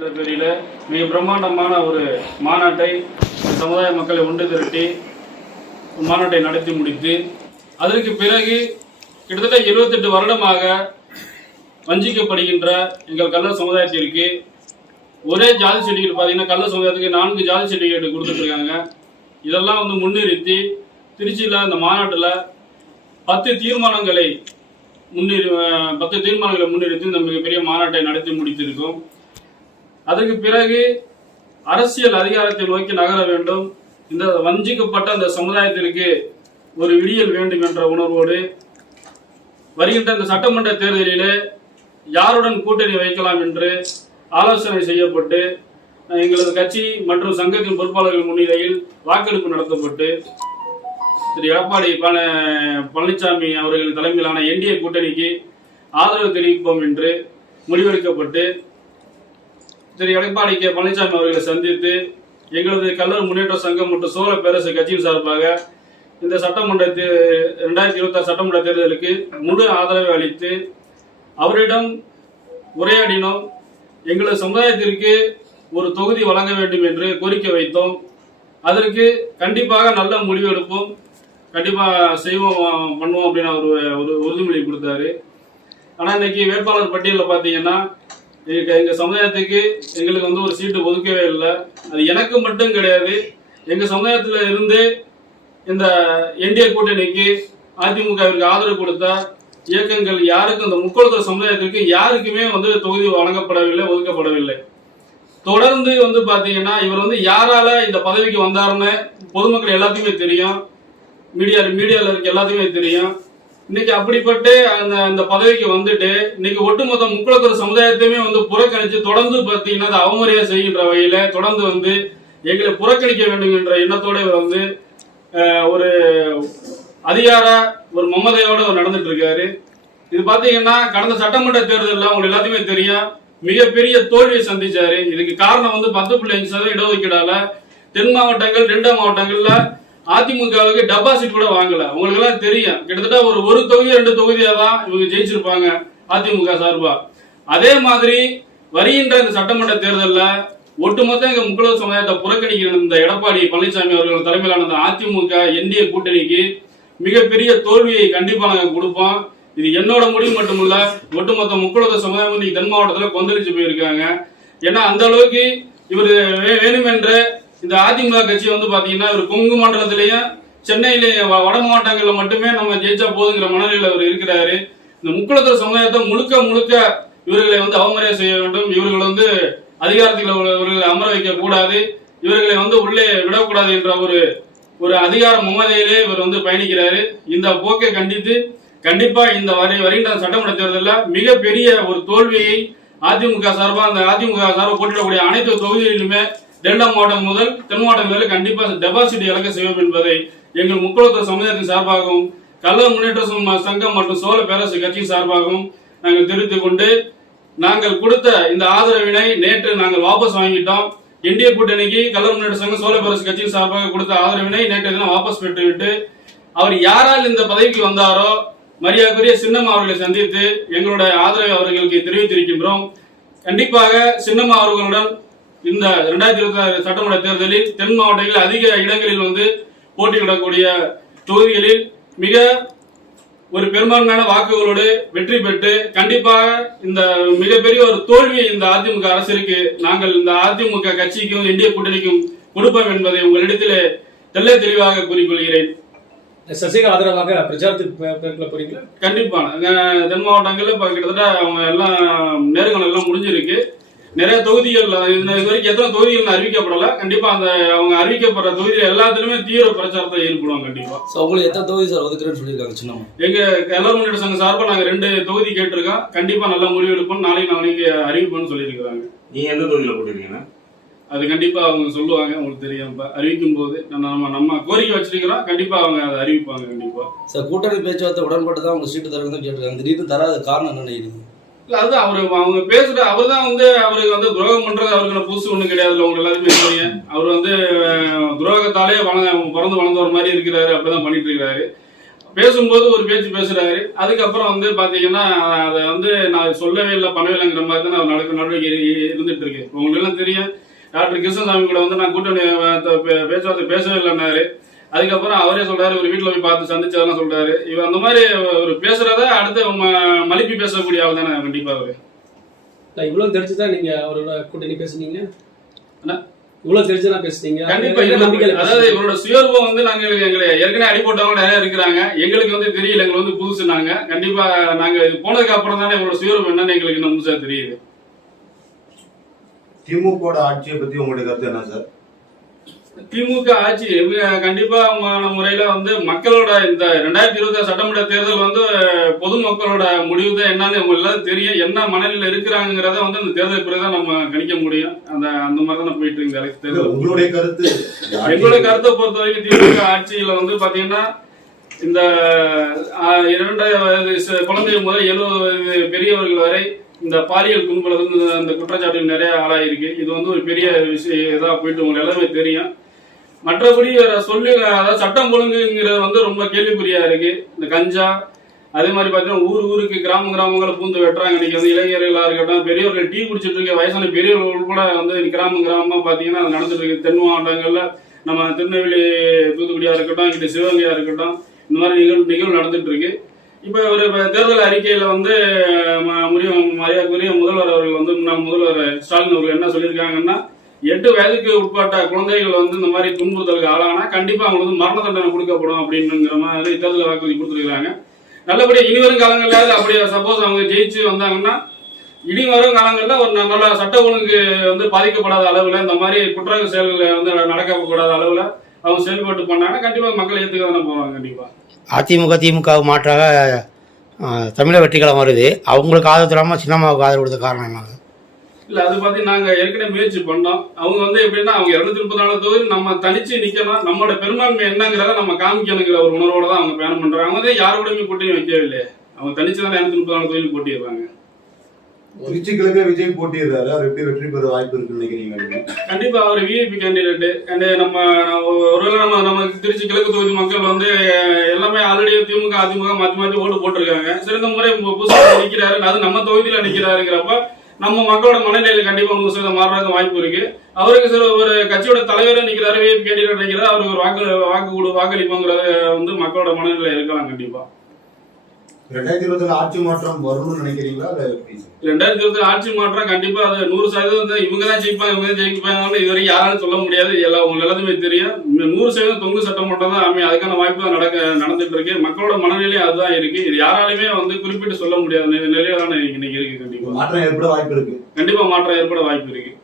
பேரில் மிக பிரம்மாண்டமான ஒரு மாநாட்டை சமுதாய மக்களை ஒன்று திரட்டி மாநாட்டை நடத்தி முடித்து அதற்கு பிறகு கிட்டத்தட்ட 28 வருடமாக வஞ்சிக்கப்படுகின்ற எங்கள் கள்ளர் சமுதாயத்திற்கு ஒரே ஜாதி சர்டிஃபிகேட் பார்த்தீங்கன்னா கள்ளர் சமுதாயத்துக்கு 4 ஜாதி சர்டிஃபிகேட் கொடுத்துட்ருக்காங்க. இதெல்லாம் முன்னிறுத்தி திருச்சியில் அந்த மாநாட்டில் 10 தீர்மானங்களை முன்னிறுத்தி இந்த மிகப்பெரிய மாநாட்டை நடத்தி முடித்திருக்கோம். அதற்கு பிறகு அரசியல் அதிகாரத்தை நோக்கி நகர வேண்டும், இந்த வஞ்சிக்கப்பட்ட அந்த சமுதாயத்திற்கு ஒரு விடியல் வேண்டும் என்ற உணர்வோடு வருகின்ற இந்த சட்டமன்ற தேர்தலிலே யாருடன் கூட்டணி வைக்கலாம் என்று ஆலோசனை செய்யப்பட்டு எங்களது கட்சி மற்றும் சங்கத்தின் பொறுப்பாளர்கள் முன்னிலையில் வாக்கெடுப்பு நடத்தப்பட்டு திரு எடப்பாடி பழனிசாமி அவர்கள் தலைமையிலான என்டிஏ கூட்டணிக்கு ஆதரவு தெரிவிப்போம் என்று முடிவெடுக்கப்பட்டு திரு எடப்பாடி பழனிசாமி அவர்களை சந்தித்து எங்களது கள்ளர் முன்னேற்ற சங்கம் மற்றும் சோழ பேரரசு கட்சியின் சார்பாக இந்த சட்டமன்ற 2026 சட்டமன்ற தேர்தலுக்கு முழு ஆதரவை அளித்து அவரிடம் உரையாடினோம். எங்களது சமுதாயத்திற்கு ஒரு தொகுதி வழங்க வேண்டும் என்று கோரிக்கை வைத்தோம். அதற்கு கண்டிப்பாக நல்ல முடிவு எடுப்போம், கண்டிப்பாக செய்வோம் பண்ணுவோம் அப்படின்னு ஒரு உறுதிமொழி கொடுத்தாரு. ஆனால் இன்னைக்கு வேட்பாளர் பட்டியலில் பார்த்தீங்கன்னா எங்கள் சமுதாயத்துக்கு எங்களுக்கு ஒரு சீட்டு ஒதுக்கவே இல்லை. அது எனக்கு மட்டும் கிடையாது, எங்கள் சமுதாயத்தில் இருந்து இந்த என்டிஏ கூட்டணிக்கு அதிமுகவிற்கு ஆதரவு கொடுத்த இயக்கங்கள் யாருக்கும் இந்த முக்கோணத்தோர் சமுதாயத்திற்கு யாருக்குமே தொகுதி வழங்கப்படவில்லை, ஒதுக்கப்படவில்லை. தொடர்ந்து பார்த்தீங்கன்னா இவர் யாரால இந்த பதவிக்கு வந்தாருன்னு பொதுமக்கள் எல்லாத்துக்குமே தெரியும், மீடியாவில் இருக்க எல்லாத்துக்குமே தெரியும். இன்னைக்கு அப்படிப்பட்ட அந்த பதவிக்கு வந்துட்டு இன்னைக்கு ஒட்டுமொத்த முக்குளத்தூர் சமுதாயத்தையுமே புறக்கணிச்சு தொடர்ந்து பார்த்தீங்கன்னா அவமரியாதை செய்கின்ற வகையில தொடர்ந்து எங்களை புறக்கணிக்க வேண்டும் என்ற எண்ணத்தோட இவர் ஒரு அதிகார ஒரு மமதையோட நடந்துட்டு இருக்காரு. இது பாத்தீங்கன்னா கடந்த சட்டமன்ற தேர்தலில் உங்களுக்கு எல்லாத்தையுமே தெரியும், மிகப்பெரிய தோல்வியை சந்திச்சாரு. இதுக்கு காரணம் 10.5% இடஒதுக்கீடால தென் மாவட்டங்கள் 2 மாவட்டங்கள்ல அதிமுகவுக்கு டெபாசிட் கூட வாங்கல. உங்களுக்கு எல்லாம் தெரியும், கிட்டத்தட்ட ஒரு தொகுதி 2 தொகுதியா தான் இவங்க ஜெயிச்சிருப்பாங்க அதிமுக சார்பா. அதே மாதிரி வருகின்ற இந்த சட்டமன்ற தேர்தலில் ஒட்டுமொத்த எங்க முக்குளத்தூர் சமுதாயத்தை புறக்கணிக்கிற இந்த எடப்பாடி பழனிசாமி அவர்கள் தலைமையிலான அதிமுக என்டிஏ கூட்டணிக்கு மிகப்பெரிய தோல்வியை கண்டிப்பா நாங்க கொடுப்போம். இது என்னோட முடிவு மட்டுமில்ல, ஒட்டுமொத்த முக்குளத்தூர் சமுதாயம் இன்னைக்கு தென் மாவட்டத்தில் கொந்தளிச்சு போயிருக்காங்க. ஏன்னா அந்த அளவுக்கு இவர் வேணுமென்ற இந்த அதிமுக கட்சி பாத்தீங்கன்னா இவர் கொங்கு மண்டலத்திலேயும் சென்னையிலேயும் வட மாவட்டங்கள்ல மட்டுமே நம்ம ஜெயிச்சா போதுங்கிற மனநிலையில் அவர் இருக்கிறாரு. இந்த முக்குளத்தூர் சமுதாயத்தை முழுக்க இவர்களை அவமரியாதை செய்ய வேண்டும், இவர்கள் அதிகாரத்தில் இவர்களை அமர வைக்க கூடாது, இவர்களை உள்ளே விடக்கூடாது என்ற ஒரு அதிகார மமதையிலே இவர் பயணிக்கிறாரு. இந்த போக்கை கண்டித்து கண்டிப்பா இந்த வருகின்ற சட்டமன்ற தேர்தலில் மிகப்பெரிய ஒரு தோல்வியை அதிமுக சார்பாக போட்டியிடக்கூடிய அனைத்து தொகுதிகளிலுமே 2 மாவட்டம் முதல் தென் மாவட்டம் வரை கண்டிப்பா டெபாசிட் இழக்க செய்வோம் என்பதை எங்கள் முக்குளத்தூர் சமுதாயத்தின் சார்பாகவும் கள்ளர் முன்னேற்ற சங்கம் மற்றும் சோழ பேரரசு கட்சியின் சார்பாகவும் நாங்கள் தெரிவித்துக் கொண்டு நாங்கள் கொடுத்த இந்த ஆதரவினை நேற்று நாங்கள் வாபஸ் வாங்கிட்டோம். என்டிஏ கூட்டணிக்கு கள்ளர் முன்னேற்ற சங்கம் சோழ பேரரசு கட்சியின் சார்பாக கொடுத்த ஆதரவினை நேற்று தினம் வாபஸ் பெற்றுவிட்டு அவர் யாரால் இந்த பதவிக்கு வந்தாரோ மரியாதைக்குரிய சின்னம்மா அவர்களை சந்தித்து எங்களுடைய ஆதரவை அவர்களுக்கு தெரிவித்திருக்கின்றோம். கண்டிப்பாக சின்னம்மா அவர்களுடன் இந்த 2026 சட்டமன்ற தேர்தலில் தென் மாவட்டங்களில் அதிக இடங்களில் போட்டியிடக்கூடிய தொகுதிகளில் மிக ஒரு பெரும்பான்மையான வாக்குகளோடு வெற்றி பெற்று கண்டிப்பாக இந்த மிகப்பெரிய ஒரு தோல்வியை இந்த அதிமுக அரசிற்கு நாங்கள் இந்த அதிமுக கட்சிக்கும் என்டிஏ கூட்டணிக்கும் கொடுப்போம் என்பதை உங்களிடத்திலே தெளிவாக கூறிக்கொள்கிறேன். சசிகலா ஆதரவாக பிரச்சாரத்துக்கு போறீங்களா? கண்டிப்பா தென் மாவட்டங்கள்ல கிட்டத்தட்ட அவங்க எல்லாம் நேரங்கள் எல்லாம் முடிஞ்சிருக்கு. நிறைய தொகுதிகள் இது வரைக்கும் எத்தனை தொகுதிகள் அறிவிக்கப்படல. கண்டிப்பா அவங்க அறிவிக்கப்படுற தொகுதிகள் எல்லாத்திலுமே தீவிர பிரச்சாரத்தை ஈடுபடுவாங்க. கண்டிப்பா உங்களுக்கு எத்தனை தொகுதி சார் ஒதுக்குறேன்னு சொல்லியிருக்காங்க சின்னம்மா? எங்க கள்ளர் முன்னேற்ற சங்க சார்பாக நாங்க 2 தொகுதி கேட்டிருக்கோம். கண்டிப்பா நல்ல முடிவு எடுப்போம், நாளைக்கு அறிவிப்போம்னு சொல்லியிருக்கிறாங்க. நீங்க எந்த தொகுதியில போட்டிருக்கீங்க? அது கண்டிப்பா அவங்க சொல்லுவாங்க, உங்களுக்கு தெரியும். அறிவிக்கும் போது நம்ம கோரிக்கை வச்சிருக்கிறோம், கண்டிப்பா அவங்க அதை அறிவிப்பாங்க. கண்டிப்பா சார் கூட்டணி பேச்சுவார்த்தை உடன்பட்டு தான் அவங்க சீட்டு தரணும் கேட்டிருக்காங்க. திடீர்னு தராத காரணம் என்ன நினைக்கிறீங்க? இல்ல அதுதான் அவங்க பேசுற அவர் தான் அவருக்கு துரோகம் பண்றது அவருக்கு புதுசு ஒண்ணும் கிடையாது. உங்களுக்கு எல்லாருமே தெரியும், அவர் துரோகத்தாலே பிறந்து வளர்ந்த ஒரு மாதிரி இருக்கிறாரு, அப்படிதான் பண்ணிட்டு இருக்கிறாரு. பேசும்போது ஒரு பேச்சு பேசுறாரு. அதுக்கப்புறம் வந்து பாத்தீங்கன்னா அதை வந்து நான் சொல்லவே இல்லை பண்ணவே இல்லைங்கிற மாதிரி தான் நடவடிக்கை இருந்துட்டு இருக்கு. உங்களுக்கு எல்லாம் தெரியும், டாக்டர் கிருஷ்ணசாமி கூட வந்து நான் கூட்டணி பேச்சுவார்த்தை பேசவே இல்லைன்னாரு. அதுக்கப்புறம் அவரே சொல்றாரு ஒரு வீட்டுல போய் பார்த்து சந்திச்சதெல்லாம் சொல்றாரு. இவர் அந்த மாதிரி ஒரு பேசுறத அடுத்து மலிப்பி பேசக்கூடிய ஆள் தானே கண்டிப்பா அவரு. இவ்வளவு தெரிஞ்சுதான் நீங்க அவரோட கூட்டணி பேசுனீங்க? இவ்வளவு தெரிஞ்சுதான் பேசுனீங்க? கண்டிப்பா. அதாவது இவரோட சுயர்வம் வந்து நாங்க எங்களை ஏற்கனவே அடிப்பட்டவங்க நிறைய இருக்கிறாங்க. எங்களுக்கு வந்து தெரியல, எங்களுக்கு வந்து புதுசு. நாங்க கண்டிப்பா நாங்க இது போனதுக்கு அப்புறம் தானே இவரோட சுயர்வம் என்னன்னு எங்களுக்கு இன்னும் புதுசா தெரியுது. திமுக ஆட்சியை பத்தி உங்களுடைய கருத்து என்ன சார்? திமுக ஆட்சி கண்டிப்பா முறையில வந்து மக்களோட இந்த 2026 சட்டமன்ற தேர்தல் வந்து பொதுமக்களோட முடிவு தான் என்னன்னு எல்லாரும் தெரியும். என்ன மனநிலையில இருக்கிறாங்கிறத வந்து அந்த தேர்தல் பிறகுதான் நம்ம கணிக்க முடியும். அந்த மாதிரி தான் போயிட்டு இருக்கு தேர்தல். உங்களுடைய கருத்து? எங்களுடைய கருத்தை பொறுத்த வரைக்கும் திமுக ஆட்சியில வந்து பாத்தீங்கன்னா இந்த 2 வயது குழந்தை முதல் 70 வயது பெரியவர்கள் வரை இந்த பாலியல் கும்பல் வந்து அந்த குற்றச்சாட்டுகள் நிறைய ஆளாயிருக்கு. இது வந்து ஒரு பெரிய விஷயம் இதா போயிட்டு உங்களுக்கு எல்லாமே தெரியும். மற்றபடி சொல்லி அதாவது சட்டம் ஒழுங்குங்கிறது வந்து ரொம்ப கேள்விக்குறியா இருக்கு. இந்த கஞ்சா அதே மாதிரி பாத்தீங்கன்னா ஊருக்கு கிராமங்களை பூந்து வெட்டுறாங்க. இன்னைக்கு வந்து இளைஞர்களா இருக்கட்டும், பெரியவர்கள் டீ குடிச்சிட்டு இருக்க வயசான பெரியவர்கள் கூட வந்து கிராமமா பாத்தீங்கன்னா அது நடந்துட்டு இருக்கு. தென் மாவட்டங்கள்ல நம்ம திருநெல்வேலி தூத்துக்குடியா இருக்கட்டும், இங்கிட்ட சிவகங்கையா இருக்கட்டும், இந்த மாதிரி நிகழ்வு நடந்துட்டு இருக்கு. இப்ப ஒரு தேர்தல் அறிக்கையில வந்து மரியாதைக்குரிய முதல்வர் அவர்கள் வந்து முன்னாள் முதல்வர் ஸ்டாலின் அவர்கள் என்ன சொல்லியிருக்காங்கன்னா, 8 வயதுக்கு உட்பட்ட குழந்தைகள் வந்து இந்த மாதிரி துன்புறுத்தலுக்கு ஆளானா கண்டிப்பா அவங்களுக்கு வந்து மரண தண்டனை கொடுக்கப்படும் அப்படின்னுங்கிற மாதிரி தேர்தல் வாக்குறுதி கொடுத்துருக்காங்க. நல்லபடியா இனி வரும் காலங்கள்ல அப்படியே சப்போஸ் அவங்க ஜெயிச்சு வந்தாங்கன்னா இனி வரும் காலங்கள்ல ஒரு நல்ல சட்ட ஒழுங்கு வந்து பாதிக்கப்படாத அளவுல இந்த மாதிரி குற்ற செயல்கள் வந்து நடக்கக்கூடாத அளவுல அவங்க செயல்பட்டு பண்ணாங்கன்னா கண்டிப்பா மக்கள் ஏத்துக்க தானே போவாங்க. கண்டிப்பா அதிமுக திமுக மாற்றாக தமிழக வெற்றிக்கழகம் வருது. அவங்களுக்கு ஆதரவு இல்லாமல் சின்னம்மாவுக்கு ஆதரவு கொடுத்த காரணம் என்ன? இல்ல அது பத்தி நாங்க ஏற்கனவே முயற்சி பண்ணோம். அவங்க வந்து எப்படின்னா அவங்க 234 தொகுதி நம்ம தனிச்சு நிக்கணும், நம்மளோட பெரும்பான்மை என்னங்கிறத நம்ம காமிக்கணுங்கிற ஒரு உணர்வோட தான் அவங்க பயணம் பண்றாங்க. அவங்க வந்து யாரோடமே போட்டியும் வைக்கவே இல்லையே, அவங்க தனிச்சு தான் 234 தொகுதி போட்டிடுறாங்க. திருச்சி கிழக்கு விஜய் போட்டிடுறாரு, அவர் எப்படி வெற்றி பெற வாய்ப்பு இருக்குன்னு நினைக்கிறீங்க? கண்டிப்பா அவர் விஐபி கேண்டிடேட். நம்ம ஒருவேளை நம்ம திருச்சி கிழக்கு தொகுதி மக்கள் வந்து எல்லாமே ஆல்ரெடி திமுக அதிமுக மாத்தி ஓட்டு போட்டிருக்காங்க. சிறந்த முறை புதுசாக நிக்கிறாரு, அது நம்ம தொகுதியில நிக்கிறாருங்கிறப்ப நம்ம மக்களோட மனநிலையில கண்டிப்பா 100% மாறுறதுக்கு வாய்ப்பு இருக்கு. அவருக்கு சில ஒரு கட்சியோட தலைவரும் நிக்கிறாரு, விஐபி கேண்டிடேட் நிக்கிறாரு, அவருக்கு ஒரு வாக்களிப்புங்கிறத வந்து மக்களோட மனநிலையில இருக்கலாம். கண்டிப்பா 2024 ஆட்சி மாற்றம் வரும்னு நினைக்கிறீங்களா? 2024 ஆட்சி மாற்றம் கண்டிப்பா அது 100% இவங்க தான் ஜெயிப்பாங்கன்னு இதுவரைக்கும் யாராலும் சொல்ல முடியாது. உங்களுக்கு எல்லாத்துமே தெரியும். 100% தொங்கு சட்டமன்றம் தான் அதுக்கான வாய்ப்பு தான் நடந்துட்டு இருக்கு. மக்களோட மனநிலையும் அதுதான் இருக்கு. இது யாராலுமே வந்து குறிப்பிட்டு சொல்ல முடியாத நிலையில தான் இன்னைக்கு இருக்கு. கண்டிப்பா மாற்றம் ஏற்பட வாய்ப்பு இருக்கு. கண்டிப்பா மாற்றம் ஏற்பட வாய்ப்பு இருக்கு.